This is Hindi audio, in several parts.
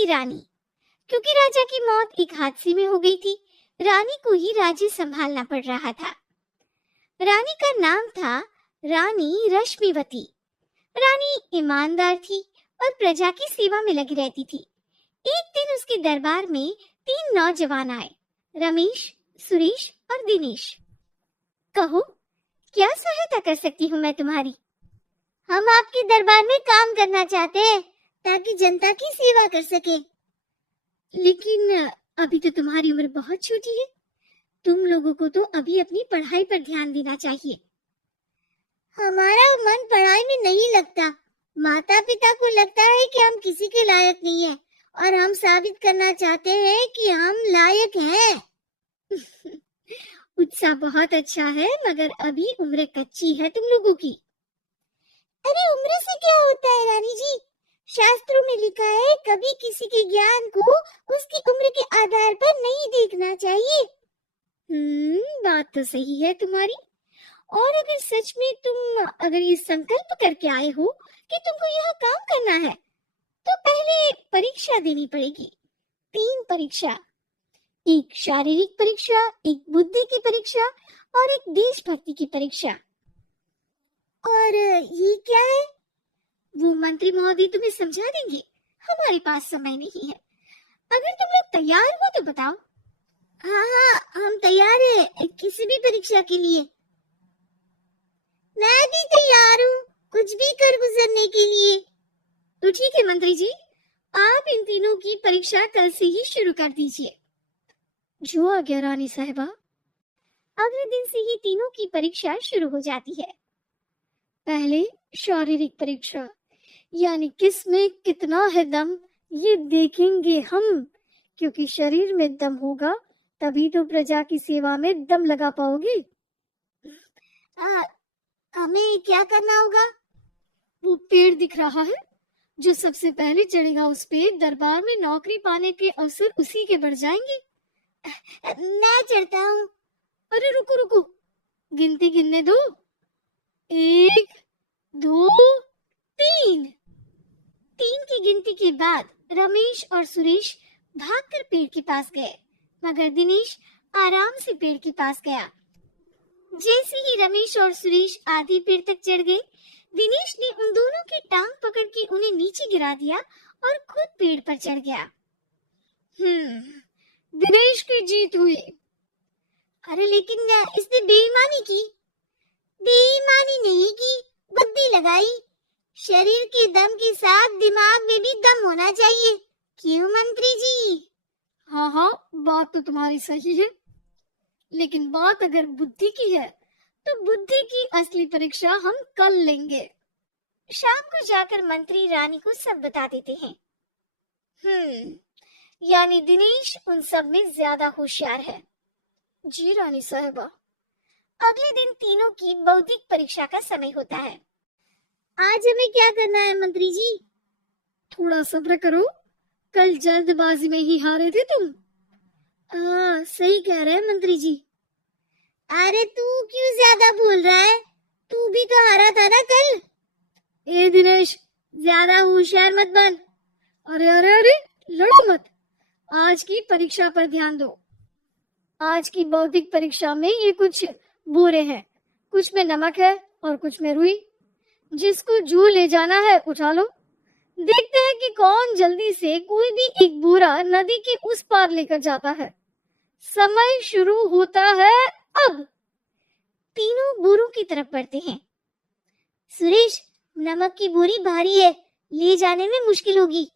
की रानी। क्योंकि राजा की मौत एक हादसे में हो गई थी, रानी को ही राज्य संभालना पड़ रहा था। रानी का नाम था रानी रश्मिवती। रानी ईमानदार थी और प्रजा की सेवा में लगी रहती थी। एक दिन उसके दरबार में 3 नौजवान आए, रमेश, सुरेश और दिनेश। कहो, क्या सहायता कर सकती हूँ मैं तुम्हारी? हम आपके दरबार में काम करना चाहते हैं ताकि जनता की सेवा कर सके। लेकिन अभी तो तुम्हारी उम्र बहुत छोटी है, तुम लोगों को तो अभी अपनी पढ़ाई पर ध्यान देना चाहिए। हमारा मन पढ़ाई में नहीं लगता। माता पिता को लगता है कि हम किसी के लायक नहीं है और हम साबित करना चाहते हैं कि हम लायक हैं। उत्साह बहुत अच्छा है, मगर अभी उम्र कच्ची है तुम लोगों की। अरे उम्र से क्या होता है रानी जी? शास्त्रों में लिखा है कभी किसी के ज्ञान को उसकी उम्र के आधार पर नहीं देखना चाहिए। बात तो सही है तुम्हारी। और अगर सच में तुम ये संकल्प करके आए हो कि तुमको यह काम करना है, तो पहले परीक्षा देनी पड़ेगी। 3 परीक्षा, एक शारीरिक परीक्षा, एक बुद्धि की परीक्षा और एक देशभक्ति की परीक्षा। और ये क्या है? वो मंत्री महोदय तुम्हें समझा देंगे, हमारे पास समय नहीं है। अगर तुम लोग तैयार हो तो बताओ। हाँ, हम तैयार हैं किसी भी परीक्षा के लिए। मैं भी तैयार हूँ कुछ भी कर गुजरने के लिए। तो ठीक है मंत्री जी, आप इन तीनों की परीक्षा कल से ही शुरू कर दीजिए। जो आज्ञा रानी साहिबा। अगले दिन से ही तीनों की परीक्षा शुरू हो जाती है। पहले शारीरिक परीक्षा, यानी किसमें कितना है दम, ये देखेंगे हम। क्योंकि शरीर में दम होगा तभी तो प्रजा की सेवा में दम लगा पाओगे। हमें क्या करना होगा? वो पेड़ दिख रहा है, जो सबसे पहले चढ़ेगा उस पे दरबार में नौकरी पाने के अवसर उसी के बढ़ जाएंगे। मैं चढ़ता हूँ। अरे रुको रुको, गिनती गिनने दो। 1, 2, 3। 3 की गिनती के बाद रमेश और सुरेश भागकर पेड़ के पास गए, मगर दिनेश आराम से पेड़ के पास गया। जैसे ही रमेश और सुरेश आधी पेड़ तक चढ़ गए, दिनेश ने उन दोनों की टांग पकड़ के उन्हें नीचे गिरा दिया और खुद पेड़ पर चढ़ गया। दिनेश की जीत हुई। अरे लेकिन इसने बेईमानी की। बेईमानी नहीं की, बुद्धि लगाई। शरीर के दम के साथ दिमाग में भी दम होना चाहिए। क्यों मंत्री जी? हाँ, बात तो तुम्हारी सही है, लेकिन बात अगर बुद्धि की है तो बुद्धि की असली परीक्षा हम कल लेंगे। शाम को जाकर मंत्री रानी को सब बता देते हैं। यानी दिनेश उन सब में ज्यादा होशियार है। जी रानी साहिबा। अगले दिन तीनों की बौद्धिक परीक्षा का समय होता है। आज हमें क्या करना है मंत्री जी? थोड़ा सब्र करो, कल जल्दबाजी में ही हारे थे तुम। हाँ, सही कह रहे हैं मंत्री जी। अरे तू क्यों ज्यादा बोल रहा है? तू भी तो हारा था ना कल। ए दिनेश, ज्यादा होशियार मत बन। अरे अरे अरे, लड़ो मत। आज की परीक्षा पर ध्यान दो। आज की बौद्धिक परीक्षा में ये कुछ बोरे हैं, कुछ में नमक है और कुछ में रुई। जिसको जो ले जाना है उठा लो। देखते हैं कि कौन जल्दी से कोई भी एक बोरा नदी के उस पार लेकर जाता है। समय शुरू होता है अब। तीनों बोरों की तरफ बढ़ते हैं। सुरेश, नमक की बोरी भारी है, ले जाने में मुश्किल होगी।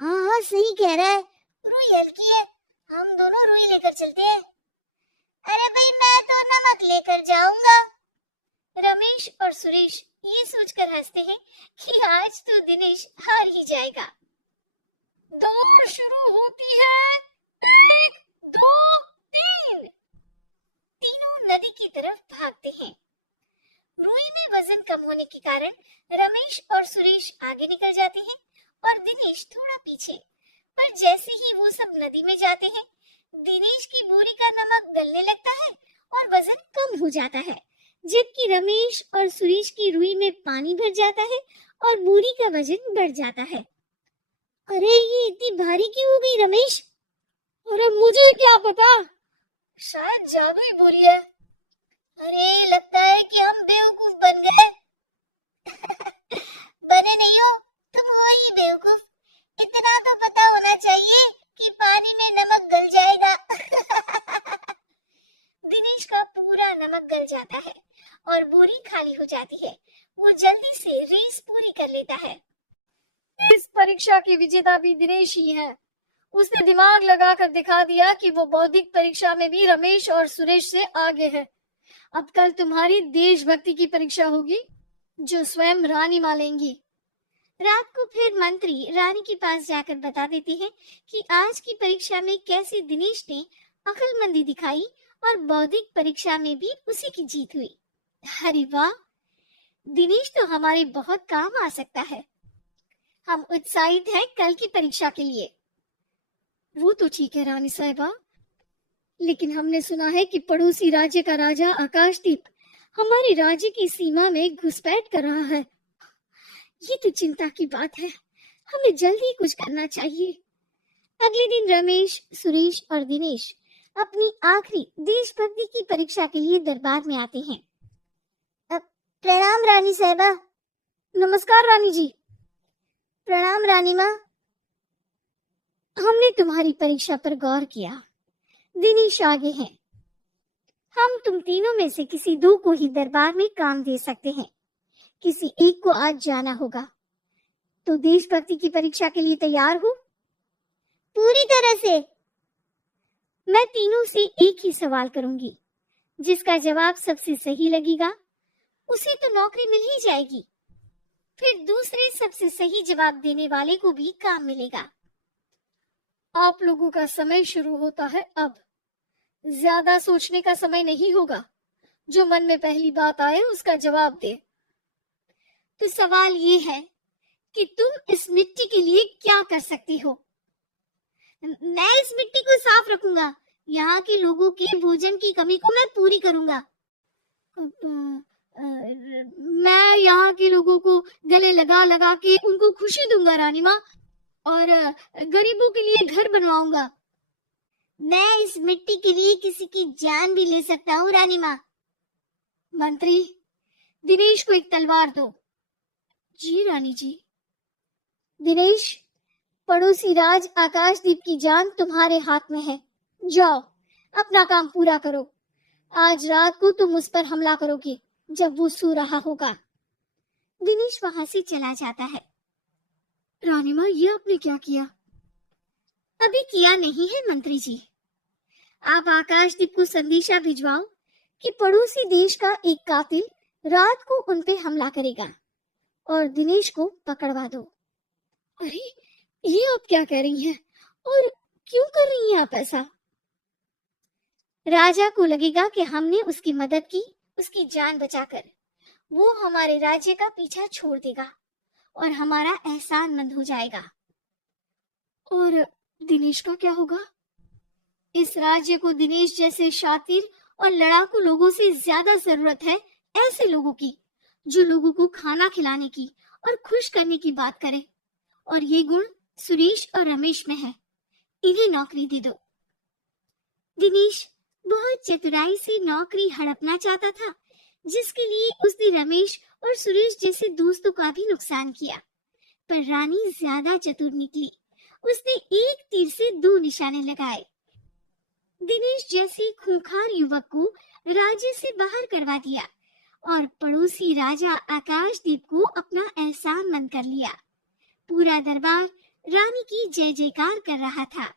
हाँ, सही कह रहा है। रुई हल्की है, हम दोनों रुई लेकर चलते हैं। अरे भाई, मैं तो नमक लेकर जाऊंगा। रमेश और सुरेश ये सोचकर हंसते हैं कि आज तो दिनेश हार ही जाएगा। दौड़ शुरू होती है। 1, 2, 3। तीनों नदी की तरफ भागते हैं। रुई में वजन कम होने के कारण रमेश और सुरेश आगे निकल जाते हैं और दिनेश थोड़ा पीछे। पर जैसे ही वो सब नदी में जाते हैं, दिनेश की बोरी का नमक गलने लगता है और वजन कम हो जाता है, जबकि रमेश और सुरेश की रुई में पानी भर जाता है और बोरी का वजन बढ़ जाता है। अरे ये इतनी भारी क्यों हो गई रमेश? अरे मुझे क्या पता, शायद जादू ही बुरी है। अरे लगता है कि हम बेवकूफ बन गए। बने नहीं हो, तुम हो ही बेवकूफ। इतना तो पता होना चाहिए कि पानी में नमक गल जाएगा। दिनेश का पूरा नमक गल जाता है और बोरी खाली हो जाती है। वो जल्दी से रेस पूरी कर लेता है। इस परीक्षा की विजेता भी दिनेश ही है। उसने दिमाग लगाकर दिखा दिया कि वो बौद्धिक परीक्षा में भी रमेश और सुरेश से आगे है। अब कल तुम्हारी देशभक्ति की परीक्षा होगी, जो स्वयं रानी मां लेंगी। रात को फिर मंत्री रानी के पास जाकर बता देती है कि आज की परीक्षा में कैसे दिनेश ने अक्लमंदी दिखाई और बौद्धिक परीक्षा में भी उसी की जीत हुई। अरे वाह, दिनेश तो हमारे बहुत काम आ सकता है। हम उत्साहित हैं कल की परीक्षा के लिए। वो तो ठीक है रानी साहिबा, लेकिन हमने सुना है कि पड़ोसी राज्य का राजा आकाशदीप हमारे राज्य की सीमा में घुसपैठ कर रहा है। ये तो चिंता की बात है, हमें जल्दी कुछ करना चाहिए। अगले दिन रमेश, सुरेश और दिनेश अपनी आखिरी देशभक्ति की परीक्षा के लिए दरबार में आते हैं। प्रणाम रानी साहिबा। नमस्कार रानी जी। प्रणाम रानी माँ। हमने तुम्हारी परीक्षा पर गौर किया। दिनेश आगे हैं। हम तुम तीनों में से किसी दो को ही दरबार में काम दे सकते हैं। किसी एक को आज जाना होगा। तो देशभक्ति की परीक्षा के लिए तैयार हो? पूरी तरह से। मैं तीनों से एक ही सवाल करूंगी। जिसका जवाब सबसे सही लगेगा उसे तो नौकरी मिल ही जाएगी। फिर दूसरे सबसे सही जवाब देने वाले को भी काम मिलेगा। आप लोगों का समय शुरू होता है अब। ज्यादा सोचने का समय नहीं होगा। जो मन में पहली बात आए उसका जवाब दे। तो सवाल ये है कि तुम इस मिट्टी के लिए क्या कर सकती हो? मैं इस मिट्टी को साफ रखूंगा। यहाँ के लोगों के भोजन की कमी को मैं पूरी करूंगा। मैं यहाँ के लोगों को गले लगा लगा के उनको खुशी दूंगा रानी माँ, और गरीबों के लिए घर बनवाऊंगा। मैं इस मिट्टी के लिए किसी की जान भी ले सकता हूँ रानी माँ। मंत्री, दिनेश को एक तलवार दो। जी रानी जी। दिनेश, पड़ोसी राज आकाशदीप की जान तुम्हारे हाथ में है। जाओ अपना काम पूरा करो। आज रात को तुम उस पर हमला करोगे जब वो सो रहा होगा। दिनेश वहां से चला जाता है। रानी माँ, ये आपने क्या किया? अभी किया नहीं है मंत्री जी। आप आकाशदीप को संदेशा भिजवाओ कि पड़ोसी देश का एक कातिल रात को उन पे हमला करेगा और दिनेश को पकड़वा दो। अरे ये आप क्या कह रही हैं और क्यों कर रही हैं आप ऐसा? राजा को लगेगा कि हमने उसकी मदद की, उसकी जान बचाकर। वो हमारे राज्य का पीछा छोड़ देगा और हमारा एहसानमंद हो जाएगा। और दिनेश का क्या होगा? इस राज्य को दिनेश जैसे शातिर और लड़ाकू लोगों से ज्यादा जरूरत है ऐसे लोगों की, जो लोगों को खाना खिलाने की और खुश करने की बात करे। और ये गुण सुरेश और रमेश में है। इन्हें नौकरी दे दो। दिनेश बहुत चतुराई से नौकरी हड़पना चाहता था, जिसके लिए उसने रमेश और सुरेश जैसे दोस्तों का भी नुकसान किया। पर रानी ज्यादा चतुर निकली। उसने एक तीर से दो निशाने लगाए। दिनेश जैसे खूंखार युवक को राज्य से बाहर करवा दिया और पड़ोसी राजा आकाशदीप को अपना एहसानमंद कर लिया। पूरा दरबार रानी की जय जयकार कर रहा था।